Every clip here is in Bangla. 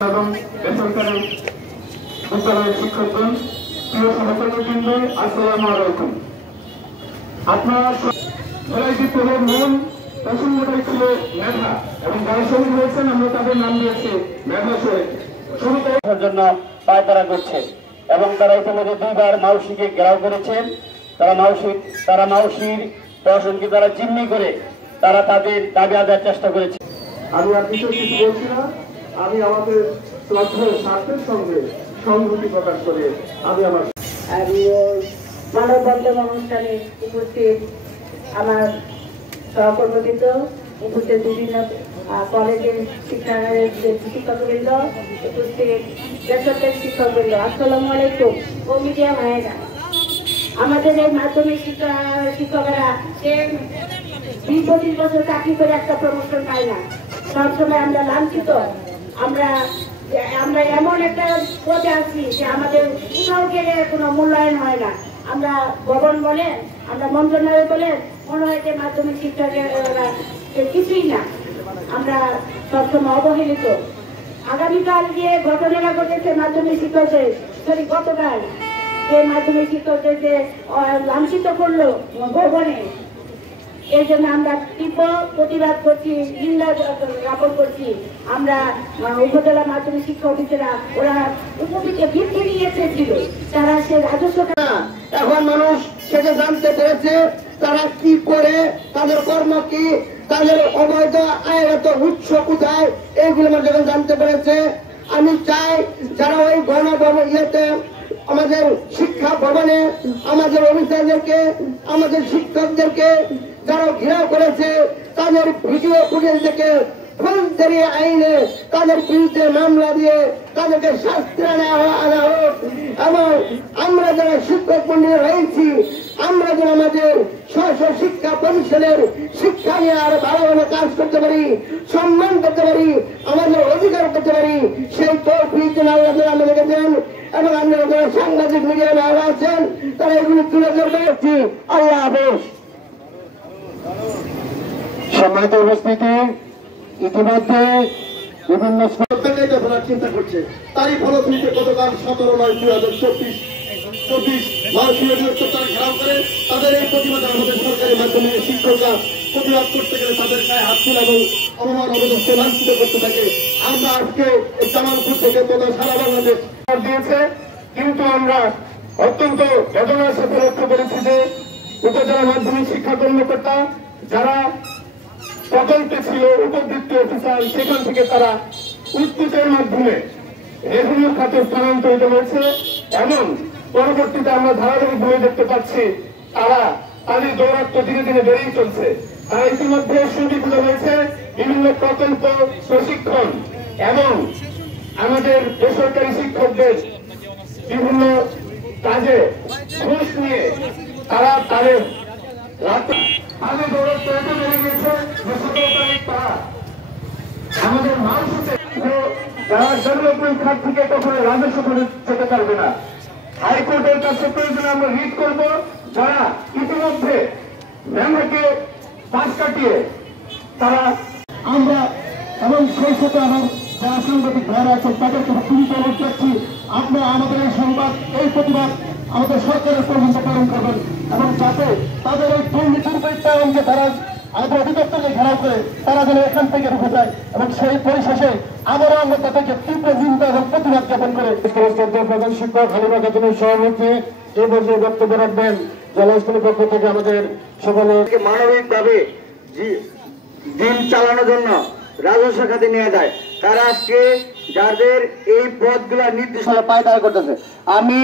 এবং বেসরকারি বিদ্যালয়ের শিক্ষকগণ, প্রিয় সহকর্মীবৃন্দ, আসসালামু আলাইকুম। আপনারা ভ্যারাইটি প্রভাব মূল প্রসঙ্গটাই ছিল মেধা, এবং যারা শহীদ হয়েছেন আমরা তাদের নাম দিয়েছি মেধা শহীদ। শুরুতের জন্য পায়তারা করছে এবং তারা ইতিমধ্যে দুইবার মাউসিকে ঘেরাও করেছেন। তারা মাউসির প্রশাসনকে তারা জিম্মি করে তারা তাদের দাবি আদায়ের চেষ্টা করেছে। আমি আর কিছু বলছি না, আমি আমাদের শ্রদ্ধেয় স্বার্থের সঙ্গে সংহতি প্রকাশ করে আমি আমার মানববন্ধন অনুষ্ঠানে উপস্থিত আমার সহকর্মীবৃন্দ, উপস্থিত বিভিন্ন কলেজের শিক্ষকবৃন্দ, উপস্থিত বেসরকারি শিক্ষকবৃন্দ, আসসালামু আলাইকুম। ও মিডিয়া ভাইয়েরা, আমাদের এই মাধ্যমিক শিক্ষকেরা 20-25 বছর চাকরি করে একটা প্রমোশন পাই না। সবসময় আমরা লাঞ্ছিত। আমরা এমন একটা পদে আছি যে আমাদের কোথাও গেলে কোনো মূল্যায়ন হয় না। আমরা ভবন বলে, আমরা মন্ত্রণালয় বলে মনে হয় যে মাধ্যমিক শিক্ষকেরা কিছুই না। আমরা সবসময় অবহেলিত। আগামীকাল যে ঘটনাটা ঘটেছে মাধ্যমিক শিক্ষকদের, গতকাল যে মাধ্যমিক শিক্ষকদের যে লাঞ্ছিত করলো ভবনে, এই জন্য আমরা তীব্র প্রতিবাদ করছি, নিন্দা জ্ঞাপন করছি। আমরা উপজেলা মাধ্যমিক শিক্ষা অফিসেরা ওরা উপকৃত ভিত্তি নিয়ে এসেছিল, তারা সে রাজস্ব। এখন মানুষ সেটা জানতে পেরেছে তারা কি করে, তাদের কর্ম কি, তাদের অবৈধ আয়ের এত উৎস কোথায়, এইগুলো মানুষ যখন জানতে পেরেছে। আমি চাই যারা ওই গণভবন আমাদের শিক্ষা ভবনে আমাদের অফিসারদেরকে, আমাদের শিক্ষকদেরকে যারা ঘেরাও করেছে, তাদের ভিডিও ফুটেজ থেকে ফৌজদারি আইনে তাদের বিরুদ্ধে মামলা দিয়ে তাদেরকে শাস্তি আনা হোক। এবং আমরা যারা শিক্ষক মন্ডলী রয়েছি, আমরা যেন আমাদের স্ব শিক্ষা প্রতিষ্ঠানের শিক্ষা নিয়ে আরো ভালোভাবে কাজ করতে পারি, সম্মান করতে পারি, আমাদের অধিকার করতে পারি, সেই তৌফিক আল্লাহ আমাদেরকে দেন। এবং আমরা যারা সাংবাদিক মিডিয়া ভাইরা আছেন তারা এগুলো তুলে ধরবে। আল্লাহ হাফেজ। সম্মানিত উপস্থিতি, ইতিমধ্যে বিভিন্ন চিন্তা করছে, তারই ফলশ্রুতিতে গতকাল 17/9/2024 ঘেরাও করে তাদের এই প্রতিবাদে আমাদের সরকারি মাধ্যমে শিক্ষকরা প্রতিবাদ করতে গেলে তাদের গায়ে হাত তুলে এবং অপমান অবদস্থ লাঞ্ছিত করতে থাকে। আমরা আজকে জামালপুর থেকে তথা সারা বাংলাদেশ দিয়েছে, কিন্তু আমরা অত্যন্ত বেদনার সাথে লক্ষ্য করেছি যে উপজেলা মাধ্যমিক শিক্ষা কর্মকর্তা যারা প্রকল্পে ছিল উপবৃত্তি অফিসার, সেখান থেকে তারা উৎকুচের মাধ্যমে রেভিনিউ খাতে স্থানান্তরিত হয়েছে এবং পরবর্তীতে আমরা ধারাবাহিকভাবে দেখতে পাচ্ছি তারা তাদের দৌরাত্ম্য ধীরে ধীরে বেড়েই চলছে। তারা ইতিমধ্যে সুবিধা হয়েছে বিভিন্ন প্রকল্প, প্রশিক্ষণ এবং আমাদের বেসরকারি শিক্ষকদের বিভিন্ন কাজে ঘুষ নিয়ে তারা তাদের দৌরাত্ম্য এত বেড়ে গেছে যে 17 তারিখ তারা আমাদের মানুষকে যারা ডেভেলপমেন্ট খাত থেকে কখনো রাজস্ব করে যেতে পারবে না। হাইকোর্টের কাছে প্রয়োজনে আমরা রিট করব, যারা ইতিমধ্যে ম্যামকে পাশ কাটিয়ে তারা আমরা এবং সেই সাথে আমার যারা সাংবাদিক ভাইরা আছেন তাদেরকে খুবই অনুরোধ করছি, আপনারা আমাদের এই সংবাদ, এই প্রতিবাদ আমাদের সরকারের পর্যন্ত প্রেরণ করবেন এবং যাতে তাদের এই দুর্নীতির যে তারা আমাদের অধিদপ্তরকে ঘেরাও করে তারা যেন এখান থেকে রুখে যায় এবং সেই পরিশেষে আমরা তাদেরকে তীব্র নিন্দা এবং প্রতিবাদ জ্ঞাপন করে প্রধান শিক্ষক হালিমা খাতুনের সভাপতি এই পর্যায়ে বক্তব্য রাখবেন। জেলা স্কুলের পক্ষ থেকে আমাদের সকলকে মানবিকভাবে দিন চালানোর জন্য রাজস্ব খাতে নিয়ে যায়, তারা আজকে যাদের এই পদগুলা নির্দিষ্ট পায়তারা করতেছে। আমি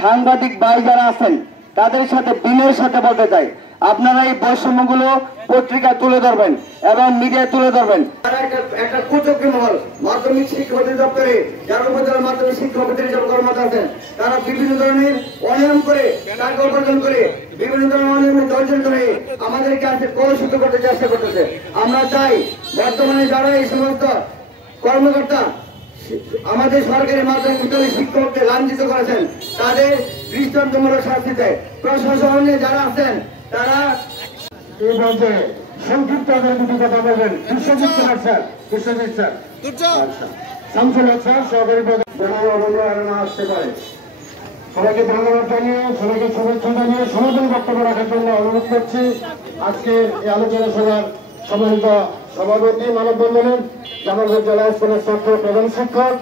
সাংবাদিক ভাই যারা আছেন তাদের সাথে বিনয়ের সাথে বলতে চাই, আপনারা এই বৈষম্যগুলো পত্রিকায় তুলে ধরবেন এবং মিডিয়ায় তুলে ধরবেন। একটা কুচক্রী মহল মাধ্যমিক শিক্ষা অধিদপ্তরে যারা উপজেলা মাধ্যমিক শিক্ষা অধিদপ্তরের কর্মকর্তা আছেন, তারা বিভিন্ন ধরনের অনিয়ম করে টাকা উপার্জন করে বিভিন্ন ধরনের অনিয়ম অর্জন করে আমাদেরকে আজকে কলুষিত করতে চেষ্টা করতেছে। আমরা চাই বর্তমানে যারা এই সমস্ত কর্মকর্তা আমাদের সরকারি মাধ্যমিক বিদ্যালয় শিক্ষকদের লাঞ্ছিত করেছেন তাদের দৃষ্টান্তমূলক শাস্তি দেয়। প্রশাসনে যারা আছেন তারা এই পর্যায়ে সংক্ষিপ্ত দুটি কথা বলবেন। বিশ্বজিৎ স্যার, শামসুল হক স্যার সহকারী প্রধান আসতে পারে। সবাইকে ধন্যবাদ জানিয়ে, সবাইকে শুভেচ্ছা জানিয়ে সমাধান বক্তব্য রাখার জন্য অনুরোধ করছি। আজকে এই আলোচনা সভার সম্মানিত সভাপতি মানববন্ধনের জামালপুর জেলা স্কুলের ছাত্র প্রধান শিক্ষক